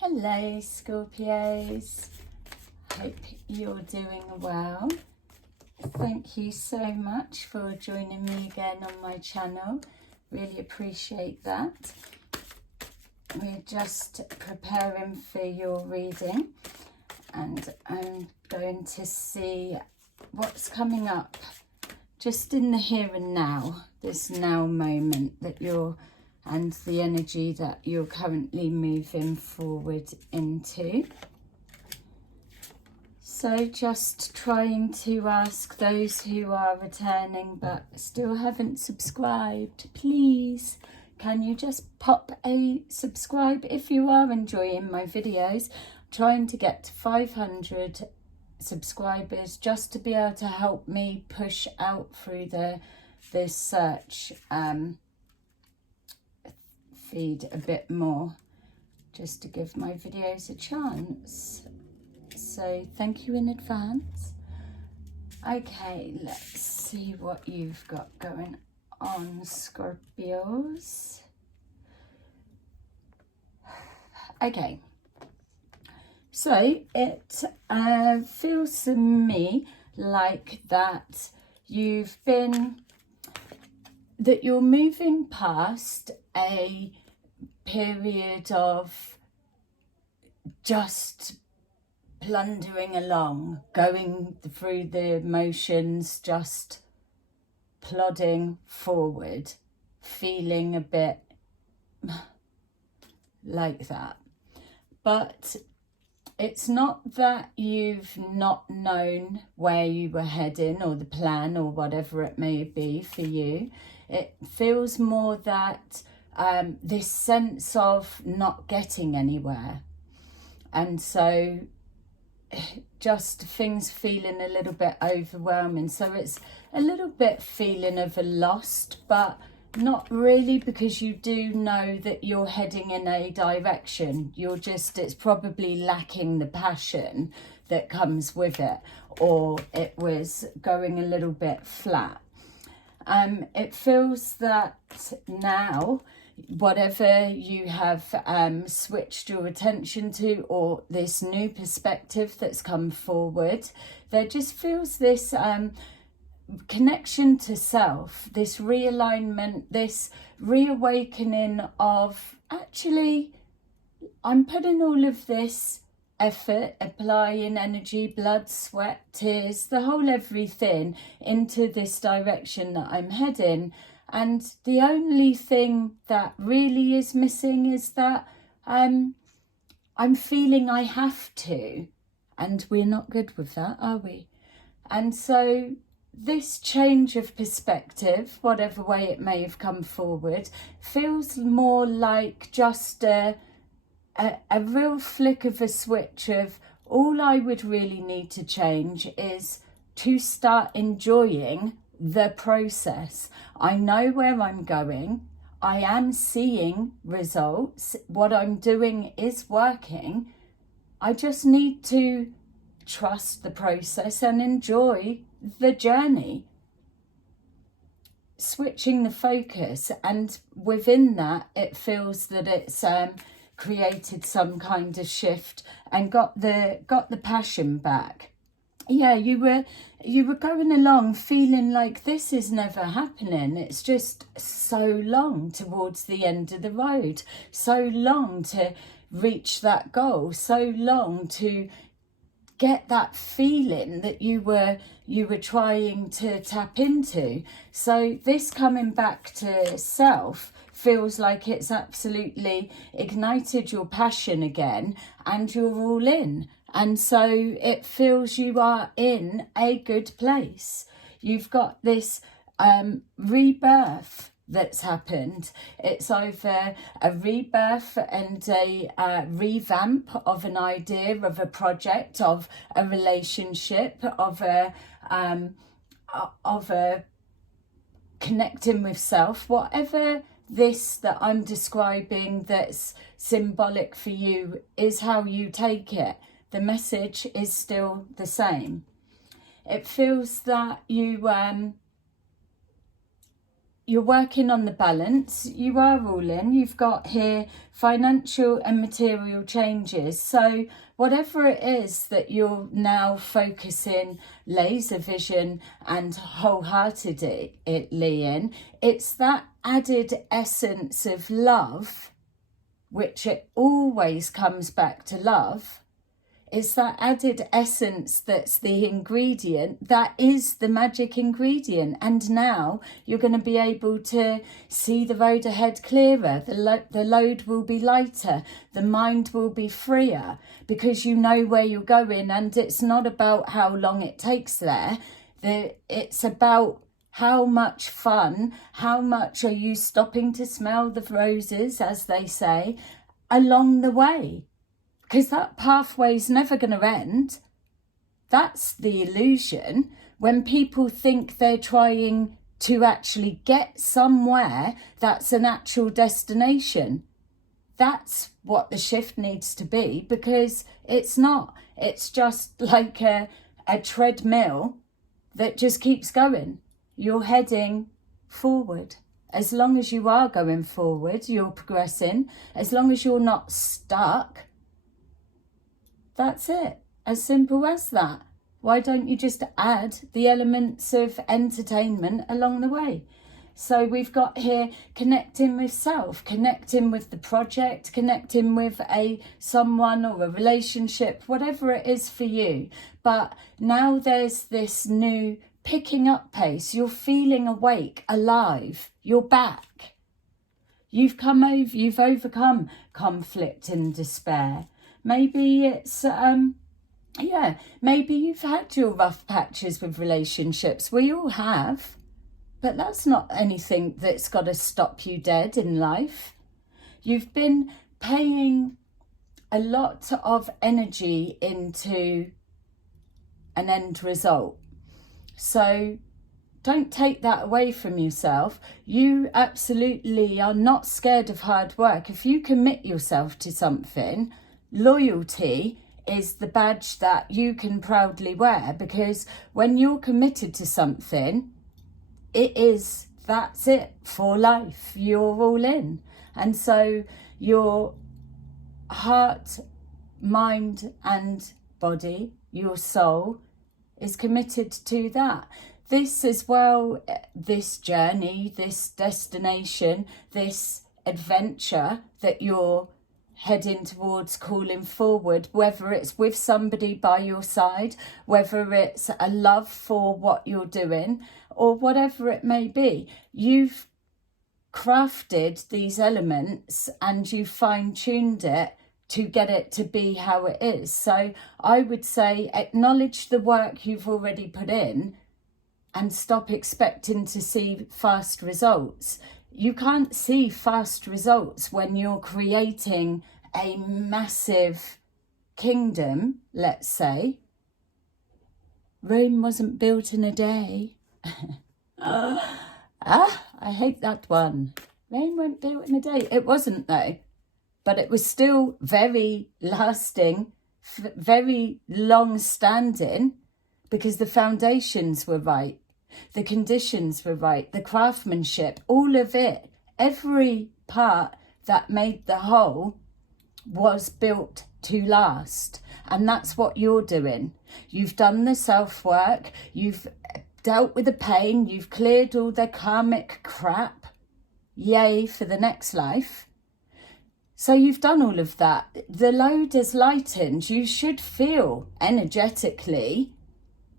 Hello Scorpios, hope you're doing well. Thank you so much for joining me again on my channel, really appreciate that. We're just preparing for your reading and I'm going to see what's coming up just in the here and now, this now moment that you're and the energy that you're currently moving forward into. So just trying to ask those who are returning but still haven't subscribed, please, can you just pop a subscribe if you are enjoying my videos? I'm trying to get to 500 subscribers just to be able to help me push out through this search feed a bit more, just to give my videos a chance. So thank you in advance. Okay, let's see what you've got going on, Scorpios. Okay, so it feels to me like that you're moving past a period of just plundering along, going through the motions, just plodding forward, feeling a bit like that. But it's not that you've not known where you were heading or the plan or whatever it may be for you. It feels more that this sense of not getting anywhere. And so just things feeling a little bit overwhelming. So it's a little bit feeling of a lost, but not really, because you do know that you're heading in a direction. It's probably lacking the passion that comes with it, or it was going a little bit flat. It feels that now, whatever you have switched your attention to, or this new perspective that's come forward, there just feels this connection to self, this realignment, this reawakening of, actually, I'm putting all of this effort, applying energy, blood, sweat, tears, the whole everything into this direction that I'm heading. And the only thing that really is missing is that I'm feeling I have to. And we're not good with that, are we? And so this change of perspective, whatever way it may have come forward, feels more like just a real flick of a switch of, all I would really need to change is to start enjoying the process. I know where I'm going. I am seeing results. What I'm doing is working. I just need to trust the process and enjoy the journey. Switching the focus, and within that it feels that it's created some kind of shift and got the passion back. Yeah, you were going along feeling like this is never happening. It's just so long towards the end of the road, so long to reach that goal, so long to get that feeling that you were trying to tap into. So this coming back to self feels like it's absolutely ignited your passion again, and you're all in. And so it feels you are in a good place. You've got this rebirth that's happened. It's either a rebirth and a revamp of an idea, of a project, of a relationship, of a connecting with self, whatever this that I'm describing that's symbolic for you is how you take it. The message is still the same. It feels that you you're working on the balance. You are all in. You've got here financial and material changes. So whatever it is that you're now focusing laser vision and wholeheartedly in, it's that added essence of love, which it always comes back to love. It's that added essence that's the ingredient, that is the magic ingredient. And now you're going to be able to see the road ahead clearer. The load will be lighter. The mind will be freer because you know where you're going. And it's not about how long it takes there. It's about how much fun, how much are you stopping to smell the roses, as they say, along the way. Because that pathway is never going to end. That's the illusion. When people think they're trying to actually get somewhere that's an actual destination. That's what the shift needs to be, because it's not. It's just like a treadmill that just keeps going. You're heading forward. As long as you are going forward, you're progressing. As long as you're not stuck, that's it. As simple as that. Why don't you just add the elements of entertainment along the way? So we've got here connecting with self, connecting with the project, connecting with someone or a relationship, whatever it is for you. But now there's this new picking up pace. You're feeling awake, alive. You're back. You've overcome conflict and despair. Maybe it's, maybe you've had your rough patches with relationships. We all have. But that's not anything that's got to stop you dead in life. You've been paying a lot of energy into an end result. So don't take that away from yourself. You absolutely are not scared of hard work. If you commit yourself to something, loyalty is the badge that you can proudly wear, because when you're committed to something, that's it for life. You're all in. And so your heart, mind and body, your soul, is committed to that. This as well, this journey, this destination, this adventure that you're heading towards, calling forward, whether it's with somebody by your side, whether it's a love for what you're doing, or whatever it may be, you've crafted these elements and you fine-tuned it to get it to be how it is. So I would say acknowledge the work you've already put in and stop expecting to see fast results. You can't see fast results when you're creating a massive kingdom, let's say. Rome wasn't built in a day. I hate that one. Rome weren't built in a day. It wasn't though. But it was still very lasting, very long-standing, because the foundations were right. The conditions were right, the craftsmanship, all of it, every part that made the whole was built to last. And that's what you're doing. You've done the self-work, you've dealt with the pain, you've cleared all the karmic crap. Yay for the next life. So you've done all of that. The load is lightened. You should feel energetically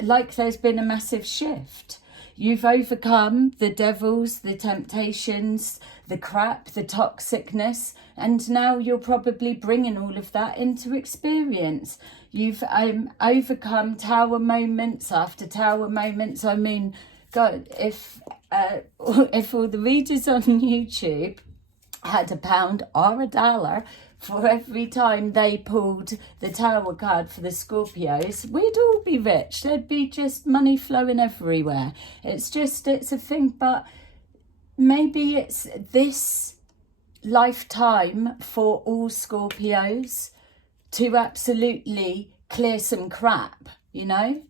like there's been a massive shift. You've overcome the devils, the temptations, the crap, the toxicness, and now you're probably bringing all of that into experience. You've overcome tower moments after tower moments. I mean, God, if all the readers on YouTube had £1 or $1 for every time they pulled the tower card for the Scorpios, we'd all be rich. There'd be just money flowing everywhere. It's a thing. But maybe it's this lifetime for all Scorpios to absolutely clear some crap, you know?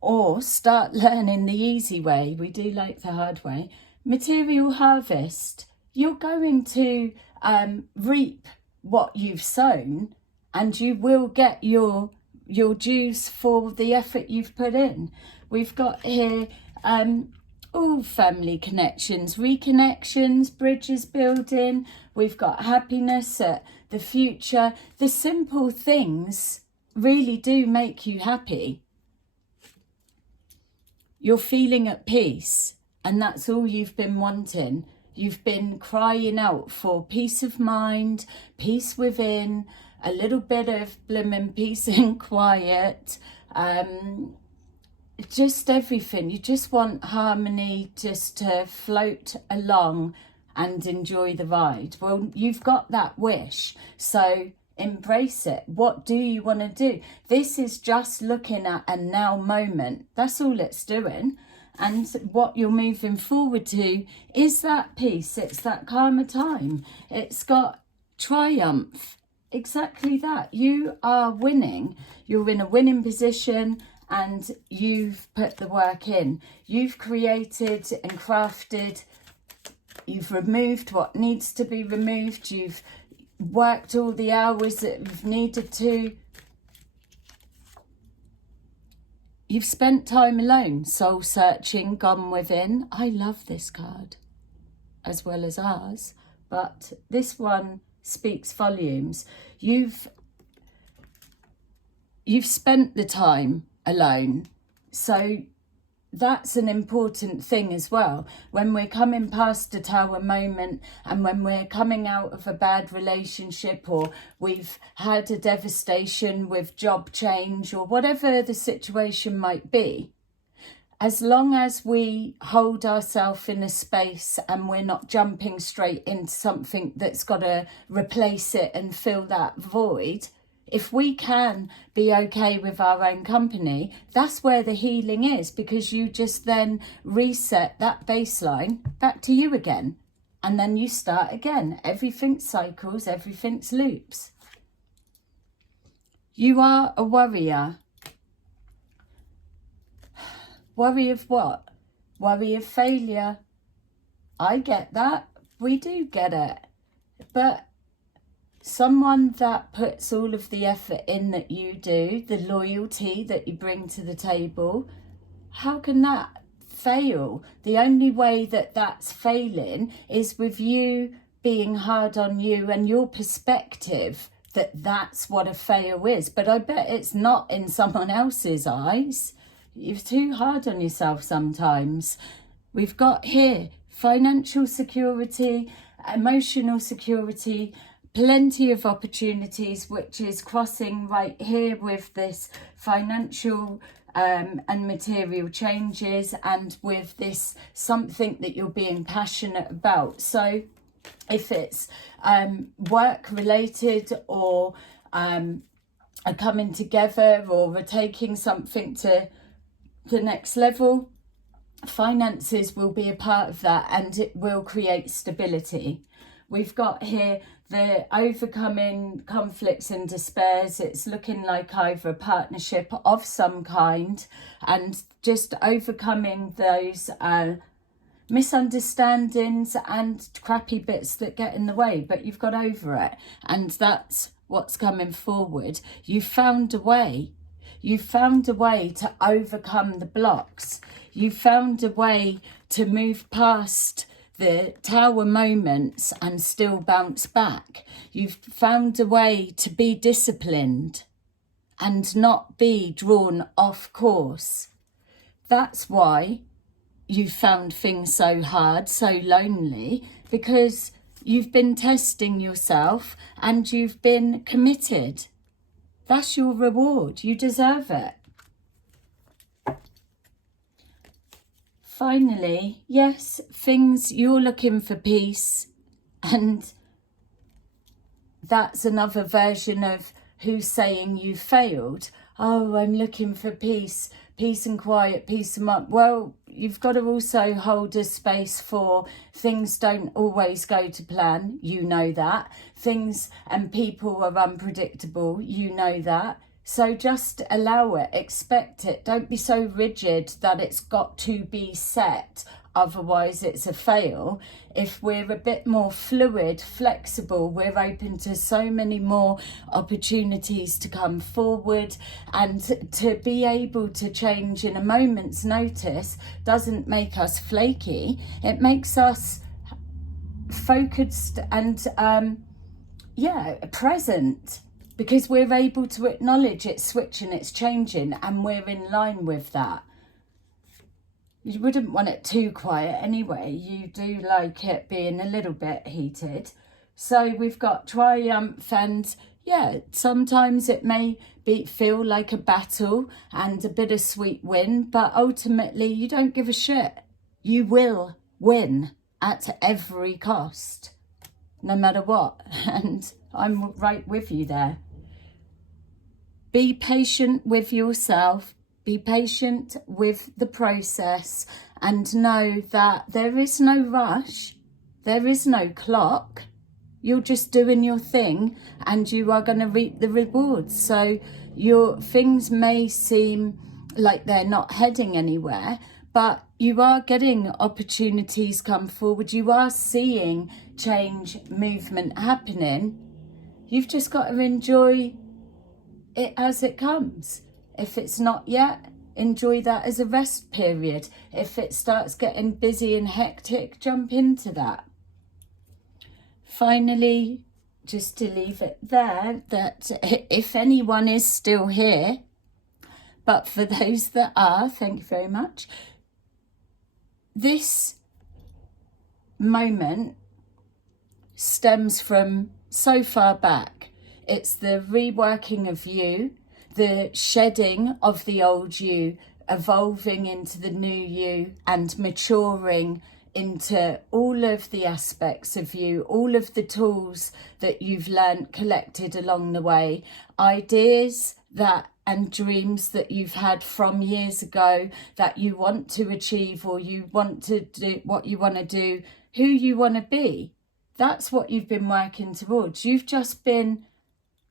or start learning the easy way. We do like the hard way. Material harvest. You're going to reap what you've sown, and you will get your dues for the effort you've put in. We've got here all family connections, reconnections, bridges building. We've got happiness at the future. The simple things really do make you happy. You're feeling at peace, and that's all you've been wanting. You've been crying out for peace of mind, peace within, a little bit of blooming peace and quiet, just everything. You just want harmony, just to float along and enjoy the ride. Well, you've got that wish, so embrace it. What do you want to do? This is just looking at a now moment. That's all it's doing. And what you're moving forward to is that peace. It's that calmer time. It's got triumph. Exactly that. You are winning. You're in a winning position, and you've put the work in. You've created and crafted. You've removed what needs to be removed. You've worked all the hours that you've needed to. You've spent time alone, soul searching, gone within. I love this card, as well as ours, but this one speaks volumes. You've spent the time alone, so that's an important thing as well. When we're coming past a tower moment, and when we're coming out of a bad relationship, or we've had a devastation with job change, or whatever the situation might be, as long as we hold ourselves in a space and we're not jumping straight into something that's got to replace it and fill that void, if we can be okay with our own company, that's where the healing is, because you just then reset that baseline back to you again. And then you start again. Everything cycles, everything loops. You are a warrior. Worry of what? Worry of failure. I get that. We do get it. But someone that puts all of the effort in that you do, the loyalty that you bring to the table, how can that fail? The only way that that's failing is with you being hard on you and your perspective that that's what a fail is. But I bet it's not in someone else's eyes. You're too hard on yourself sometimes. We've got here financial security, emotional security, plenty of opportunities, which is crossing right here with this financial and material changes, and with this something that you're being passionate about. So if it's work related, or a coming together, or we're taking something to the next level, finances will be a part of that, and it will create stability. We've got here the overcoming conflicts and despairs. It's looking like either a partnership of some kind, and just overcoming those misunderstandings and crappy bits that get in the way, but you've got over it, and that's what's coming forward. You found a way. You found a way to overcome the blocks. You found a way to move past the tower moments and still bounce back. You've found a way to be disciplined and not be drawn off course. That's why you found things so hard, so lonely, because you've been testing yourself and you've been committed. That's your reward. You deserve it. Finally, yes, things, you're looking for peace, and that's another version of who's saying you failed. Oh, I'm looking for peace and quiet, peace of mind. Well, you've got to also hold a space for things don't always go to plan. You know that. Things and people are unpredictable. You know that. So just allow it, expect it. Don't be so rigid that it's got to be set, otherwise it's a fail. If we're a bit more fluid, flexible, we're open to so many more opportunities to come forward, and to be able to change in a moment's notice doesn't make us flaky. It makes us focused and present, because we're able to acknowledge it's switching, it's changing, and we're in line with that. You wouldn't want it too quiet anyway. You do like it being a little bit heated. So we've got triumph, and sometimes it may feel like a battle and a bittersweet win, but ultimately you don't give a shit. You will win at every cost, no matter what. And I'm right with you there. Be patient with yourself. Be patient with the process, and know that there is no rush. There is no clock. You're just doing your thing, and you are going to reap the rewards. So your things may seem like they're not heading anywhere, but you are getting opportunities come forward. You are seeing change, movement happening. You've just got to enjoy it as it comes. If it's not yet, enjoy that as a rest period. If it starts getting busy and hectic, jump into that. Finally, just to leave it there, that if anyone is still here, but for those that are, thank you very much. This moment stems from so far back. It's the reworking of you, the shedding of the old you, evolving into the new you, and maturing into all of the aspects of you, all of the tools that you've learned, collected along the way, ideas and dreams that you've had from years ago that you want to achieve, or you want to do what you want to do, who you want to be. That's what you've been working towards. You've just been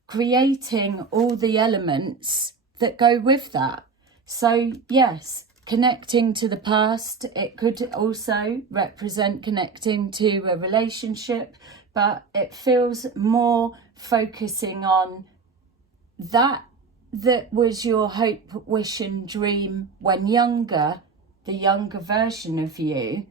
creating all the elements that go with that. So yes, connecting to the past. It could also represent connecting to a relationship, but it feels more focusing on that was your hope, wish and dream when younger, the younger version of you.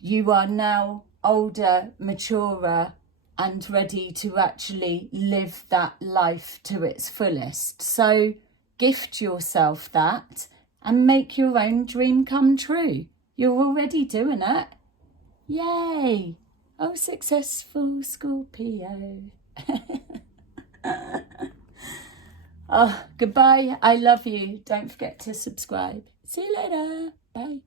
You are now older, maturer, and ready to actually live that life to its fullest. So gift yourself that and make your own dream come true. You're already doing it. Yay! Oh, successful Scorpio. Oh, goodbye. I love you. Don't forget to subscribe. See you later. Bye.